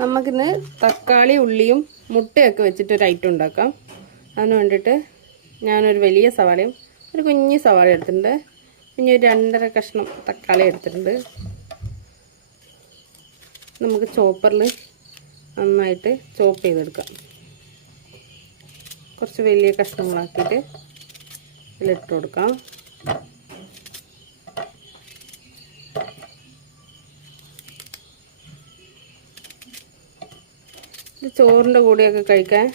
നമുക്കിന്ന് തക്കാളി ഉള്ളിയും മുട്ടയൊക്കെ വെച്ചിട്ടൊരു ഐറ്റം ഉണ്ടാക്കാം. അതിന് വേണ്ടിയിട്ട് ഞാനൊരു വലിയ സവാളയും ഒരു കുഞ്ഞു സവാള എടുത്തിട്ടുണ്ട്. പിന്നെ ഒരു 2.5 കഷ്ണം തക്കാളി എടുത്തിട്ടുണ്ട്. നമുക്ക് ചോപ്പറിൽ നന്നായിട്ട് ചോപ്പ് ചെയ്തെടുക്കാം. കുറച്ച് വലിയ കഷ്ണങ്ങളാക്കിയിട്ട് ഇതിലിട്ട് കൊടുക്കാം. ഇത് ചോറിൻ്റെ കൂടെയൊക്കെ കഴിക്കാൻ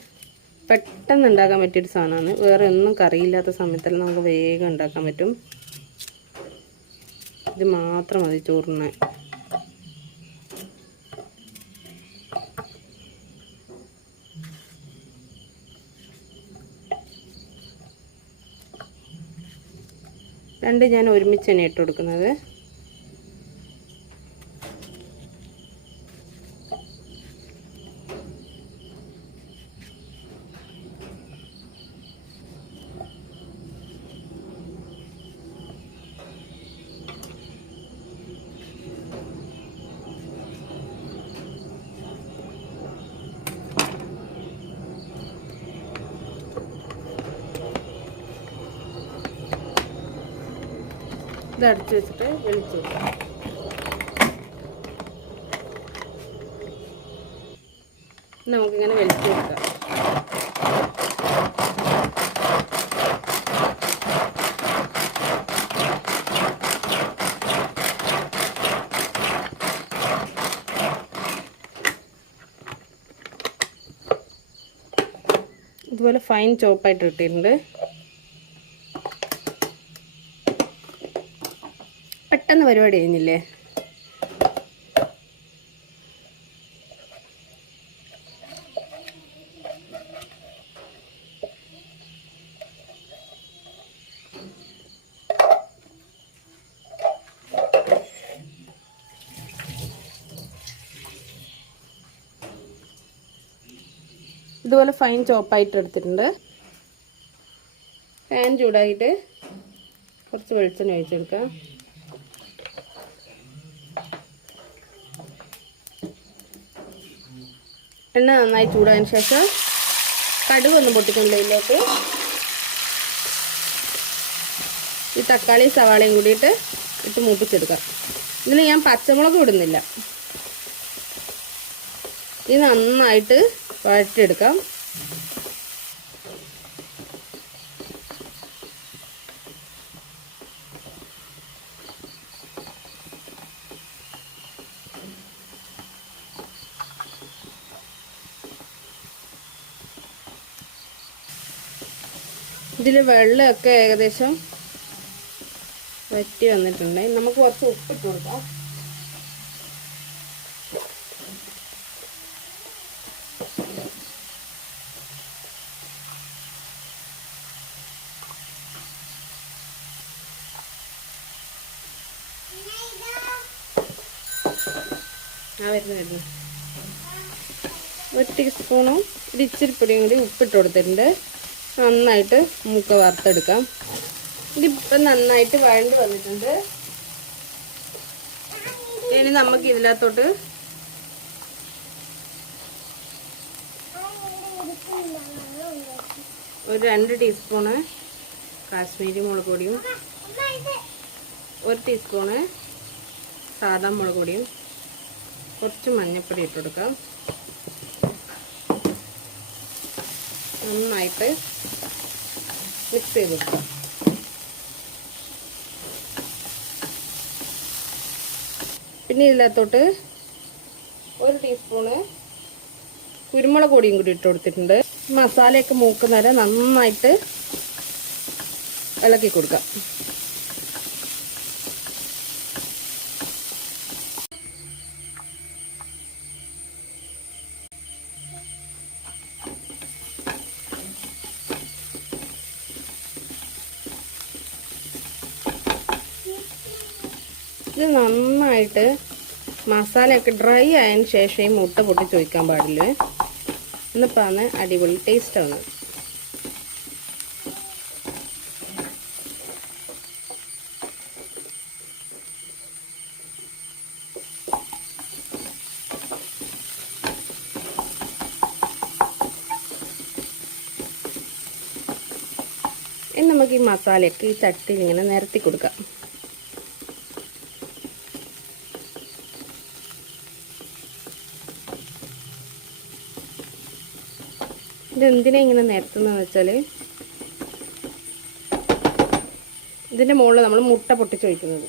പെട്ടെന്ന് ഉണ്ടാക്കാൻ പറ്റിയൊരു സാധനമാണ്. വേറെ ഒന്നും കറിയില്ലാത്ത സമയത്തെല്ലാം നമുക്ക് വേഗം ഉണ്ടാക്കാൻ പറ്റും. ഇത് മാത്രം മതി ചോറിന്. രണ്ട് ഞാൻ ഒരുമിച്ച് തന്നെ ഇട്ട് കൊടുക്കുന്നത്. ഇത് അടച്ചു വെച്ചിട്ട് വെളിച്ചു കൊടുക്കാം. നമുക്കിങ്ങനെ വെളിച്ചു കൊടുക്കാം. ഇതുപോലെ ഫൈൻ ചോപ്പായിട്ട് ഇട്ടിട്ടുണ്ട്. പെട്ടെന്ന് പരിപാടി ചെയ്യുന്നില്ലേ? ഇതുപോലെ ഫൈൻ ചോപ്പായിട്ട് എടുത്തിട്ടുണ്ട്. പാൻ ചൂടായിട്ട് കുറച്ച് വെളിച്ചെണ്ണ ഒഴിച്ചെടുക്കാം. എണ്ണ നന്നായി ചൂടായതിന് ശേഷം കടുക് ഒന്ന് പൊട്ടിക്കുന്നില്ല. ഇതിലേക്ക് ഈ തക്കാളി സവാളയും കൂടിയിട്ട് ഇട്ട് മൂപ്പിച്ചെടുക്കാം. ഇതിൽ ഞാൻ പച്ചമുളക് ഇടുന്നില്ല. ഇത് നന്നായിട്ട് വഴറ്റിയെടുക്കാം. ഇതിൽ വെള്ളമൊക്കെ ഏകദേശം വറ്റി വന്നിട്ടുണ്ട്. നമുക്ക് കുറച്ച് ഉപ്പിട്ട് കൊടുക്കാം. വരുന്നു 1 ടീസ്പൂണും ഒരു ഇച്ചിരി പൊടിയും കൂടി ഉപ്പിട്ട് കൊടുത്തിട്ടുണ്ട്. നന്നായിട്ട് മൂക്ക വറുത്തെടുക്കാം. ഇതിപ്പം നന്നായിട്ട് വഴണ്ടി വന്നിട്ടുണ്ട്. ഇനി നമുക്ക് ഇതിനകത്തോട്ട് ഒരു 2 ടീസ്പൂണ് കാശ്മീരി മുളക് പൊടിയും 1 ടീസ്പൂണ് സാദാ മുളക് പൊടിയും കുറച്ച് മഞ്ഞൾപ്പൊടി ഇട്ട് കൊടുക്കാം. നന്നായിട്ട് മിക്സ് ചെയ്ത് കൊടുക്കാം. പിന്നെ ഇതിനകത്തോട്ട് 1 ടീസ്പൂണ് കുരുമുളക് പൊടിയും കൂടി ഇട്ട് കൊടുത്തിട്ടുണ്ട്. മസാലയൊക്കെ മൂക്കുന്നവരെ നന്നായിട്ട് ഇളക്കി കൊടുക്കാം. ഇത് നന്നായിട്ട് മസാലയൊക്കെ ഡ്രൈ ആയതിന് ശേഷം ഈ മുട്ട പൊട്ടിച്ച് ഒഴിക്കാൻ പാടില്ല. എന്നിപ്പാണ് അടിപൊളി ടേസ്റ്റ് ആവുന്നത്. നമുക്ക് ഈ മസാലയൊക്കെ ഈ ചട്ടിയിൽ ഇങ്ങനെ നിരത്തി കൊടുക്കാം. ഇതെന്തിനാ ഇങ്ങനെ നിരത്തുന്നതെന്ന് വെച്ചാൽ ഇതിൻ്റെ മുകളിൽ നമ്മൾ മുട്ട പൊട്ടിച്ച് വയ്ക്കുന്നത്.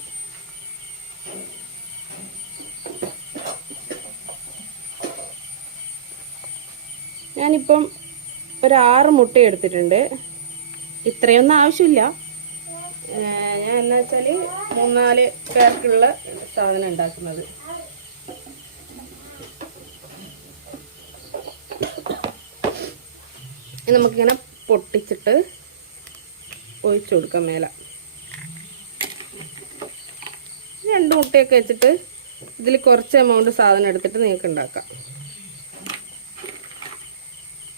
ഞാനിപ്പം ഒരു 6 മുട്ട എടുത്തിട്ടുണ്ട്. ഇത്രയൊന്നും ആവശ്യമില്ല. ഞാൻ എന്താ വെച്ചാൽ 3-4 പേർക്കുള്ള സാധനം ഉണ്ടാക്കുന്നത്. നമുക്കിങ്ങനെ പൊട്ടിച്ചിട്ട് ഒഴിച്ചു കൊടുക്കാം മേലെ. 2 മുട്ടയൊക്കെ വെച്ചിട്ട് ഇതിൽ കുറച്ച് എമൗണ്ട് സാധനം എടുത്തിട്ട് നിങ്ങൾക്ക് ഉണ്ടാക്കാം.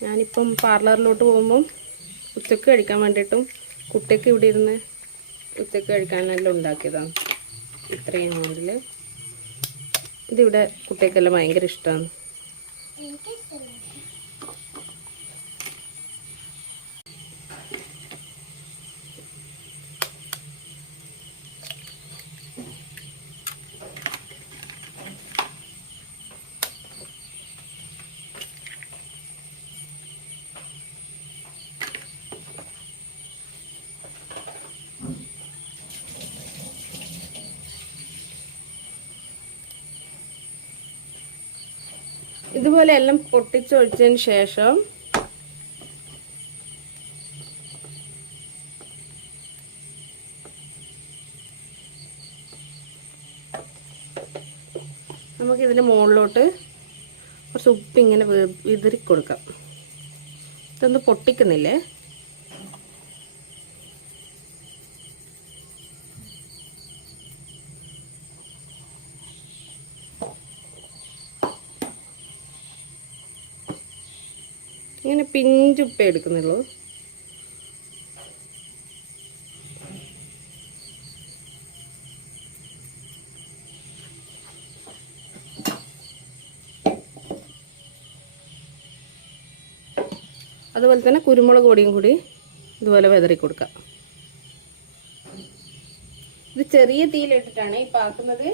ഞാനിപ്പം പാർലറിലോട്ട് പോകുമ്പം ഉച്ചക്ക് കഴിക്കാൻ വേണ്ടിയിട്ടും കുട്ടിക്ക് ഇവിടെ ഇരുന്ന് ഉച്ചക്ക് കഴിക്കാനെല്ലാം ഉണ്ടാക്കിയതാണ്. ഇത്രയും എമൗണ്ടിൽ. ഇതിവിടെ കുട്ടിക്കെല്ലാം ഭയങ്കര ഇഷ്ടമാണ്. ഇതുപോലെ എല്ലാം പൊട്ടിച്ചൊഴിച്ചതിന് ശേഷം നമുക്കിതിൻ്റെ മുകളിലോട്ട് കുറച്ച് ഉപ്പിങ്ങനെ വിതറി കൊടുക്കാം. ഇതൊന്നും പൊട്ടിക്കുന്നില്ലേ. ഇങ്ങനെ പിഞ്ചുപ്പേ എടുക്കുന്നുള്ളൂ. അതുപോലെ തന്നെ കുരുമുളക് പൊടിയും കൂടി ഇതുപോലെ വിതറി കൊടുക്കാം. ഇത് ചെറിയ തീയിലിട്ടിട്ടാണ് ഈ പാക്കുന്നത്.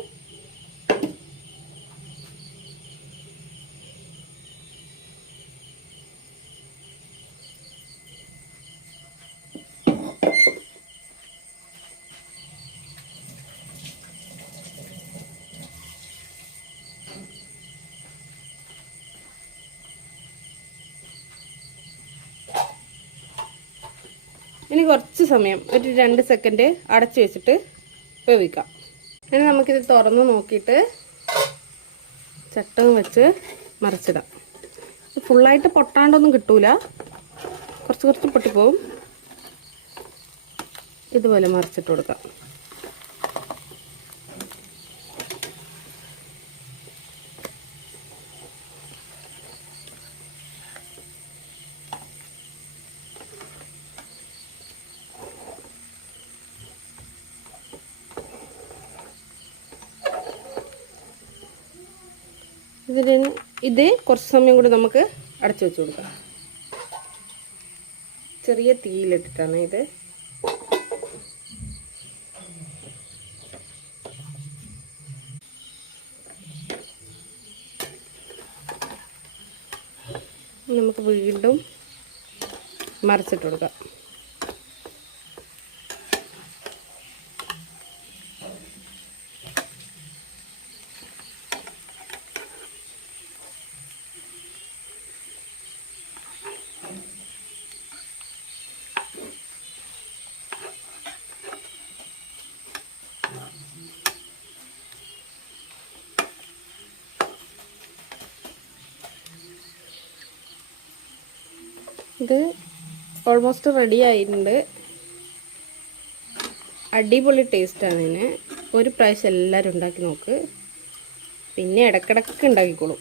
ഇനി കുറച്ച് സമയം ഒരു 2 സെക്കൻഡ് അടച്ചു വെച്ചിട്ട് വേവിക്കാം. ഇനി നമുക്കിത് തുറന്ന് നോക്കിയിട്ട് ചട്ടകം വെച്ച് മറിച്ചിടാം. ഫുള്ളായിട്ട് പൊട്ടാണ്ടൊന്നും കിട്ടൂല, കുറച്ച് പൊട്ടിപ്പോവും. ഇതുപോലെ മറിച്ചിട്ട് കൊടുക്കാം. ഇത് കുറച്ച് സമയം കൂടി നമുക്ക് അടച്ചു വെച്ച് കൊടുക്കാം. ചെറിയ തീയിലിട്ടിട്ടാണ് ഇത്. നമുക്ക് വീണ്ടും മറിച്ചിട്ട് കൊടുക്കാം. ഇത് ഓൾമോസ്റ്റ് റെഡി ആയിട്ടുണ്ട്. അടിപൊളി ടേസ്റ്റാണ് ഇതിന്. ഒരു പ്രാവശ്യം എല്ലാവരും ഉണ്ടാക്കി നോക്ക്, പിന്നെ ഇടയ്ക്കിടയ്ക്ക് ഉണ്ടാക്കിക്കോളും.